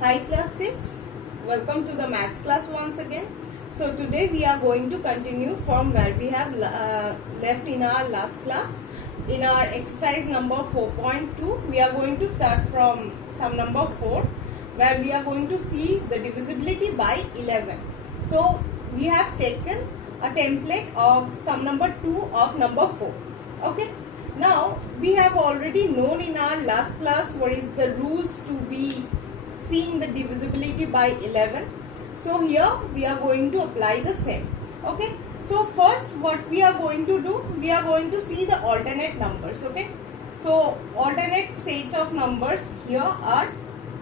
Hi class 6, welcome to the maths class once again. So today we are going to continue from where we have left in our last class. In our exercise number 4.2, we are going to start from sum number 4 where we are going to see the divisibility by 11. So we have taken a template of sum number 2 of number 4. Okay. Now we have already known in our last class what is the rules to be seeing the divisibility by 11. So here we are going to apply the same. Okay. So first what we are going to do, we are going to see the alternate numbers. Okay. So alternate set of numbers here are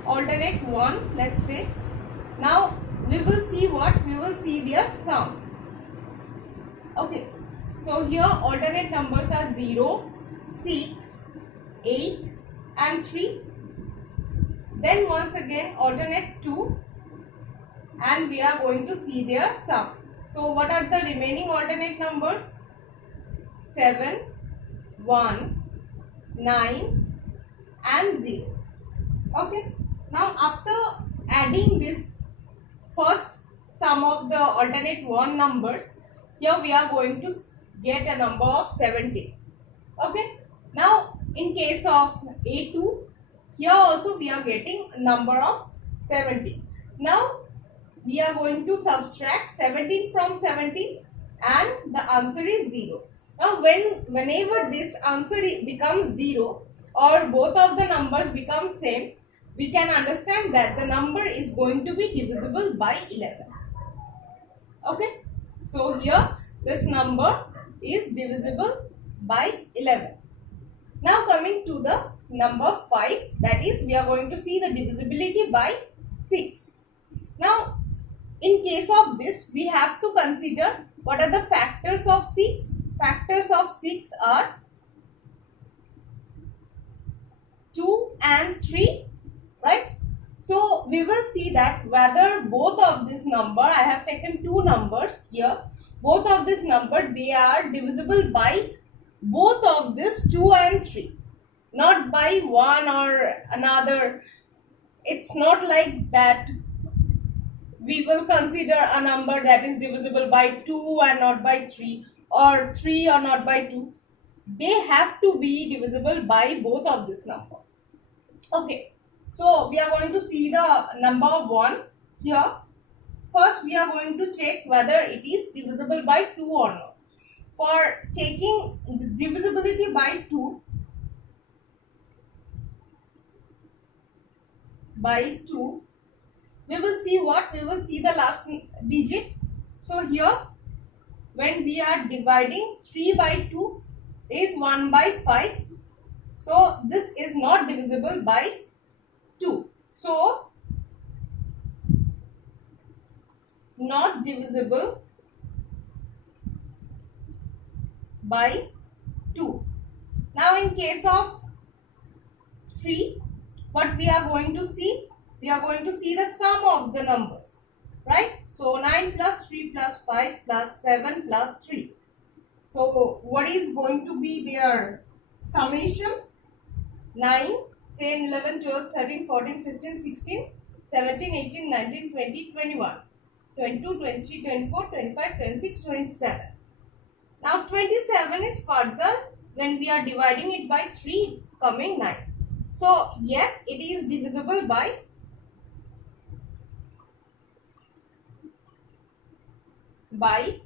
alternate 1, let's say. Now we will see what? We will see their sum. Okay. So here alternate numbers are 0, 6, 8 and 3. Then once again alternate 2 and we are going to see their sum. So what are the remaining alternate numbers? 7, 1, 9 and 0. Okay. Now after adding this first sum of the alternate 1 numbers, here we are going to get a number of 17. Okay. Now in case of A2, here also we are getting a number of 17. Now we are going to subtract 17 from 17 and the answer is 0. Now whenever this answer becomes 0 or both of the numbers become same, we can understand that the number is going to be divisible by 11. Okay. So here this number is divisible by 11. Now coming to the number 5, that is we are going to see the divisibility by 6. Now in case of this we have to consider what are the factors of 6. Factors of 6 are 2 and 3, right? So we will see that whether both of this number, I have taken two numbers here, both of this number they are divisible by both of this 2 and 3, not by one or another. It's not like that we will consider a number that is divisible by 2 and not by 3 or 3 or not by 2. They have to be divisible by both of this number. Okay. So we are going to see the number 1 here. First we are going to check whether it is divisible by 2 or not. For taking divisibility by 2, we will see what? We will see the last digit. So here when we are dividing 3 by 2 is 1 by 5. So this is not divisible by 2. So not divisible by 2. Now in case of 3, what we are going to see? We are going to see the sum of the numbers, right? So 9 plus 3 plus 5 plus 7 plus 3. So what is going to be their summation? 9, 10, 11, 12, 13, 14, 15, 16, 17, 18, 19, 20, 21, 22, 23, 24, 25, 26, 27. Now 27 is further when we are dividing it by 3 coming 9. So yes, it is divisible by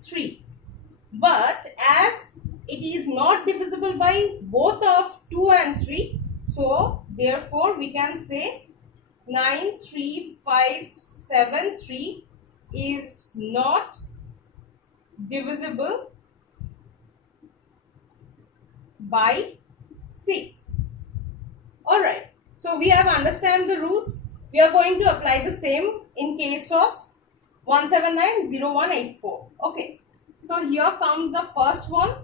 3. But as it is not divisible by both of 2 and 3, so therefore we can say 9, 3, 5, 7, 3 is not divisible by 6. Alright. So we have understand the rules. We are going to apply the same in case of 1790184. Okay. So here comes the first one.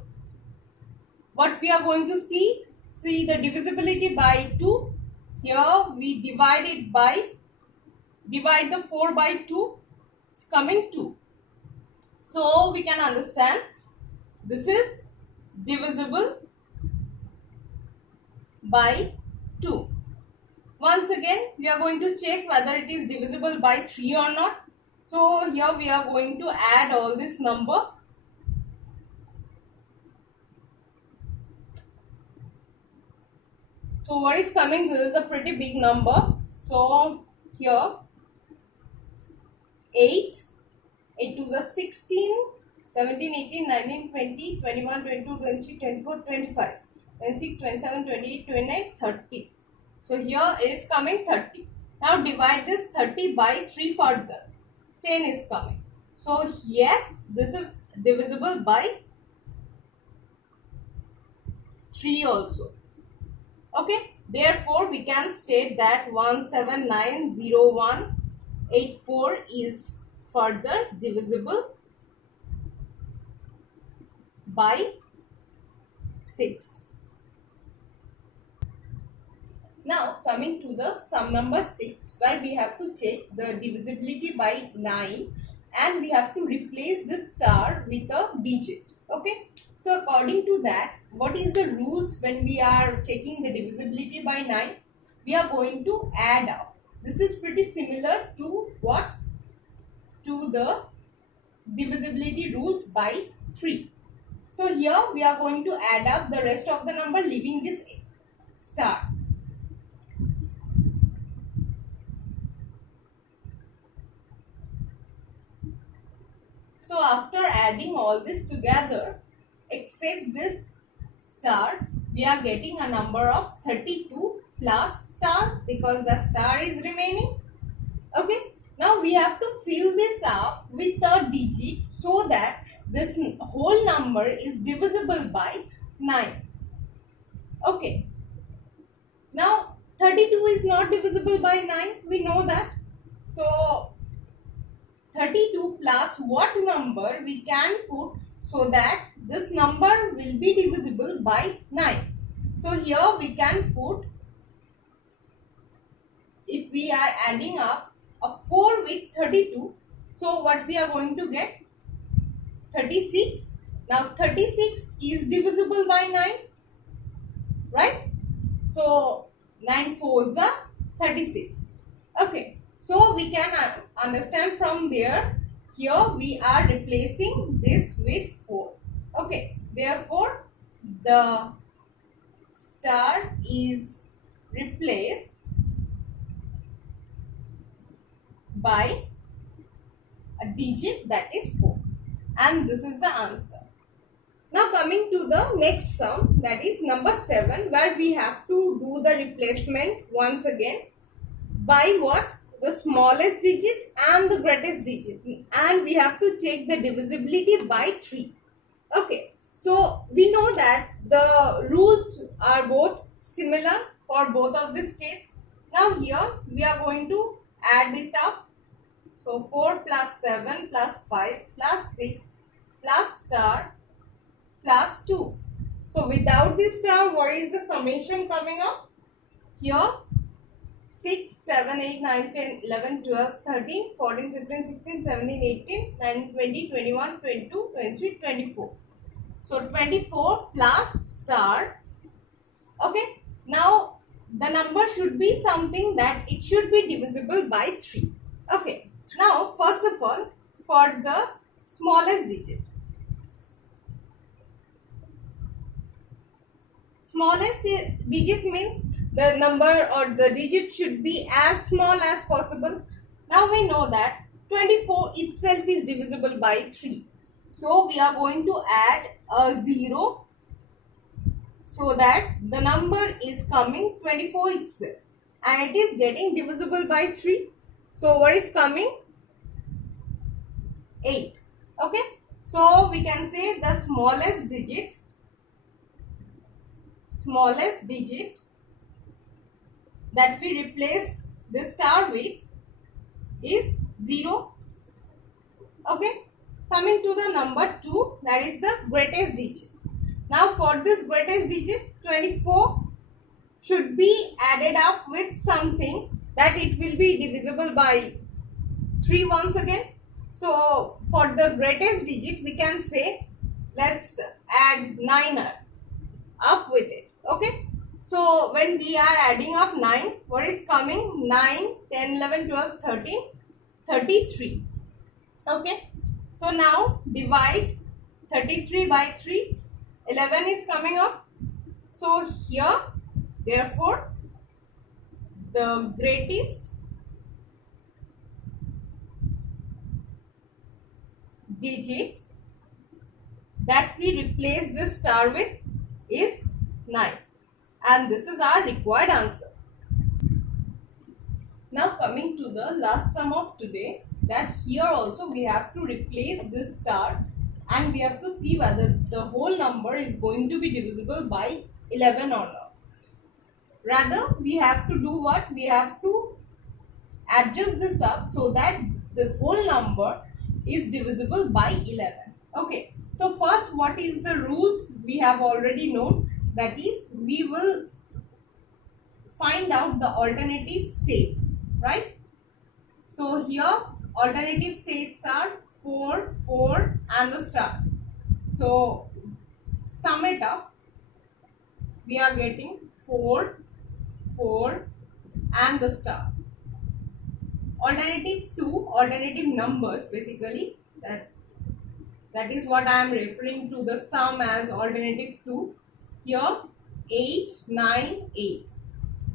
What we are going to see the divisibility by 2. Here we divide the 4 by 2. It's coming 2. So we can understand this is divisible by 2. Once again, we are going to check whether it is divisible by 3 or not. So here we are going to add all this number. So what is coming? This is a pretty big number. So here 8, 8 to the 16, 17, 18, 19, 20, 21, 22, 23, 24, 25, 26, 27, 28, 29, 30. So here is coming 30. Now divide this 30 by 3 further. 10 is coming. So yes, this is divisible by 3 also. Okay, therefore we can state that 1790184 is further divisible by 6. Now coming to the sum number 6, where we have to check the divisibility by 9 and we have to replace this star with a digit. Okay, so according to that, what is the rules when we are checking the divisibility by 9? We are going to add up. This is pretty similar to what? To the divisibility rules by 3. So here we are going to add up the rest of the number leaving this star. So after adding all this together, except this star, we are getting a number of 32 plus star because the star is remaining. Okay. Now we have to fill this up with a digit so that this whole number is divisible by 9. Okay. Now 32 is not divisible by 9. We know that. So 32 plus what number we can put so that this number will be divisible by 9. So here we can put, if we are adding up a 4 with 32, so what we are going to get? 36. Now 36 is divisible by 9, right? So 9 4s are 36. Okay. So we can understand from there, here we are replacing this with 4. Okay, therefore the star is replaced by a digit, that is 4, and this is the answer. Now coming to the next sum, that is number 7, where we have to do the replacement once again by what? The smallest digit and the greatest digit, and we have to check the divisibility by 3. Okay, so we know that the rules are both similar for both of this case. Now here we are going to add it up. So 4 plus 7 plus 5 plus 6 plus star plus 2. So without this star, what is the summation coming up? Here 6, 7, 8, 9, 10, 11, 12, 13, 14, 15, 16, 17, 18, 19, 20, 21, 22, 23, 24. So 24 plus star. Okay. Now the number should be something that it should be divisible by 3. Okay. Now first of all, for the smallest digit. Smallest digit means the number or the digit should be as small as possible. Now we know that 24 itself is divisible by 3. So we are going to add a 0 so that the number is coming 24 itself and it is getting divisible by 3. So what is coming? 8. Okay. So we can say the smallest digit that we replace this star with is 0. Okay. Coming to the number 2, that is the greatest digit. Now for this greatest digit, 24 should be added up with something that it will be divisible by 3 once again. So for the greatest digit, we can say let's add 9 up with it. Okay. So when we are adding up 9, what is coming? 9, 10, 11, 12, 13, 33. Okay. So now divide 33 by 3. 11 is coming up. So here, therefore, the greatest digit that we replace this star with is 9. And this is our required answer. Now coming to the last sum of today, that here also we have to replace this star and we have to see whether the whole number is going to be divisible by 11 or not. Rather, we have to do what? We have to adjust this up so that this whole number is divisible by 11. Okay. So first, what is the rules? We have already known. That is, we will find out the alternative sets, right? So here, alternative sets are 4, 4 and the star. So sum it up. We are getting 4, 4 and the star. Alternative 2, alternative numbers basically, that is what I am referring to the sum as alternative 2. Here 8, 9, 8.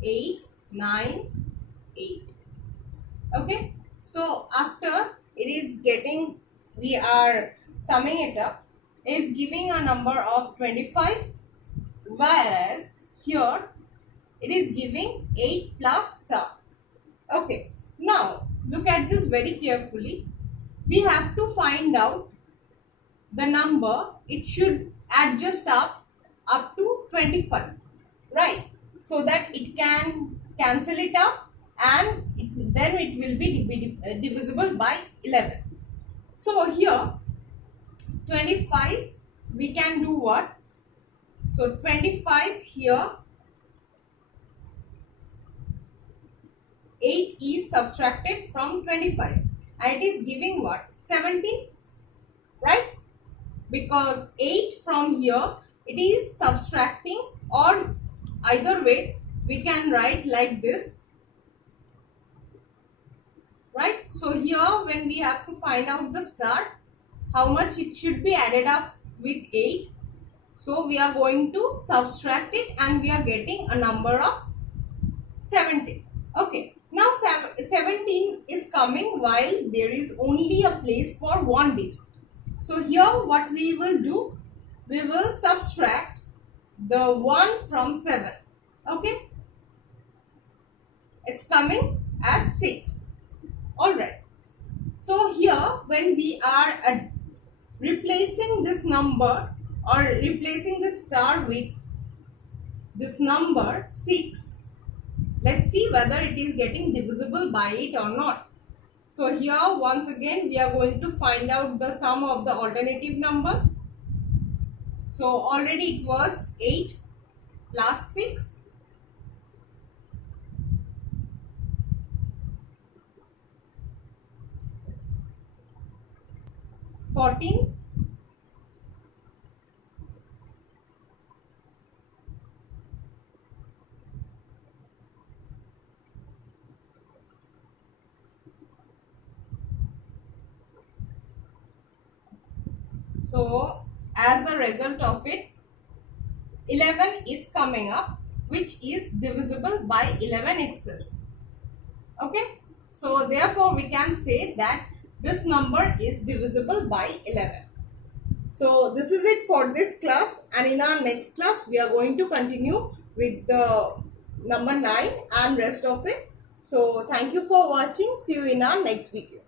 8, 9, 8. Okay. So after it is getting, we are summing it up, is giving a number of 25, whereas here it is giving 8 plus star. Okay. Now look at this very carefully. We have to find out the number. It should adjust up to 25, right? So that it can cancel it out and then it will be divisible by 11. So here 25 we can do what? So 25 here, 8 is subtracted from 25 and it is giving what? 17, right? Because 8 from here, it is subtracting, or either way we can write like this, right? So here when we have to find out the star, how much it should be added up with 8. So we are going to subtract it and we are getting a number of 17. Okay. Now 17 is coming while there is only a place for one digit. So here what we will do, we will subtract the 1 from 7. Okay. It's coming as 6. Alright. So here when we are replacing this number or replacing the star with this number 6, let's see whether it is getting divisible by it or not. So here once again we are going to find out the sum of the alternative numbers. So already it was 8 plus 6. 14. So as a result of it, 11 is coming up, which is divisible by 11 itself. Okay. So therefore we can say that this number is divisible by 11. So this is it for this class, and in our next class we are going to continue with the number 9 and rest of it. So thank you for watching. See you in our next video.